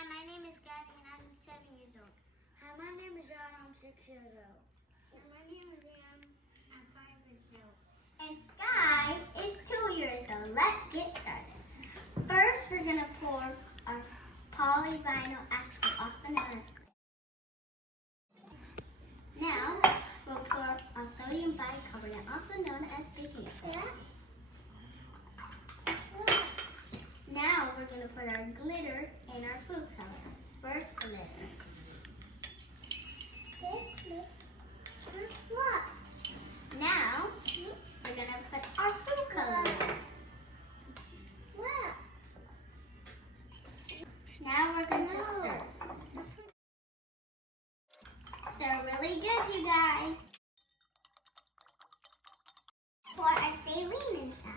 Hi, my name is Gabby and I'm 7 years old. Hi, my name is John. I'm 6 years old. And my name is Liam. I'm 5 years old. And Sky is 2 years old. Let's get started. First, we're going to pour our polyvinyl acetate, also known as. Now, we'll pour our sodium bicarbonate, also known as baking soda. Now, we're going to put our glitter in our food color. First, glitter. What? Now, we're going to put our food color in. What? Now, we're going to stir. Stir really good, you guys. Pour our saline inside.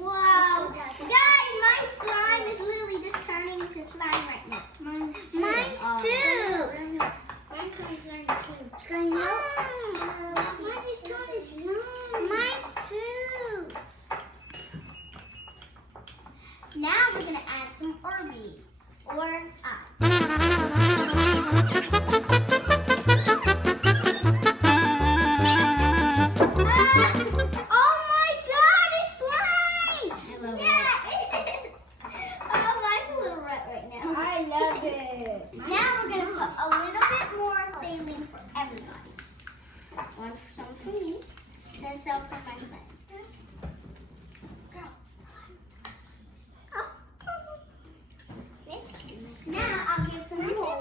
Wow! Guys, my slime is literally just turning into slime right now. Mine's too. Mine's too. Mine's turning too. Trying out? Mine is turning slime. Mine's too. Now we're going to add some Orbeez or oh my God, it's slime! Yeah, it is. Oh, mine's a little red right now. I love it. Now we're going to put a little bit more saline for everybody. Some for me, then some for my friend. Now I'll give some more.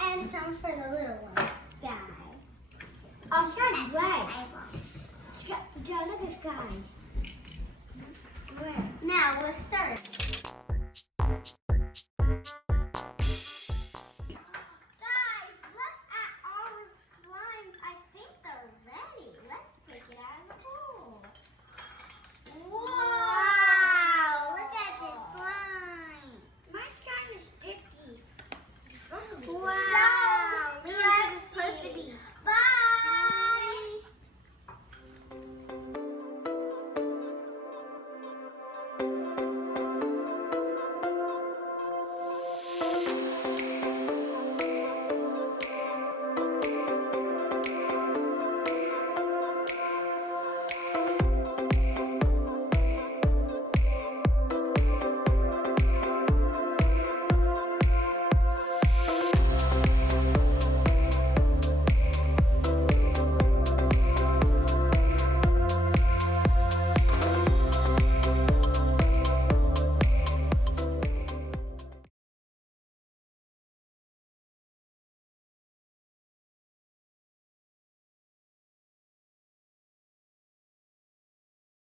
And some for the little one, Sky. Oh, Sky's red. Sky, look at Sky.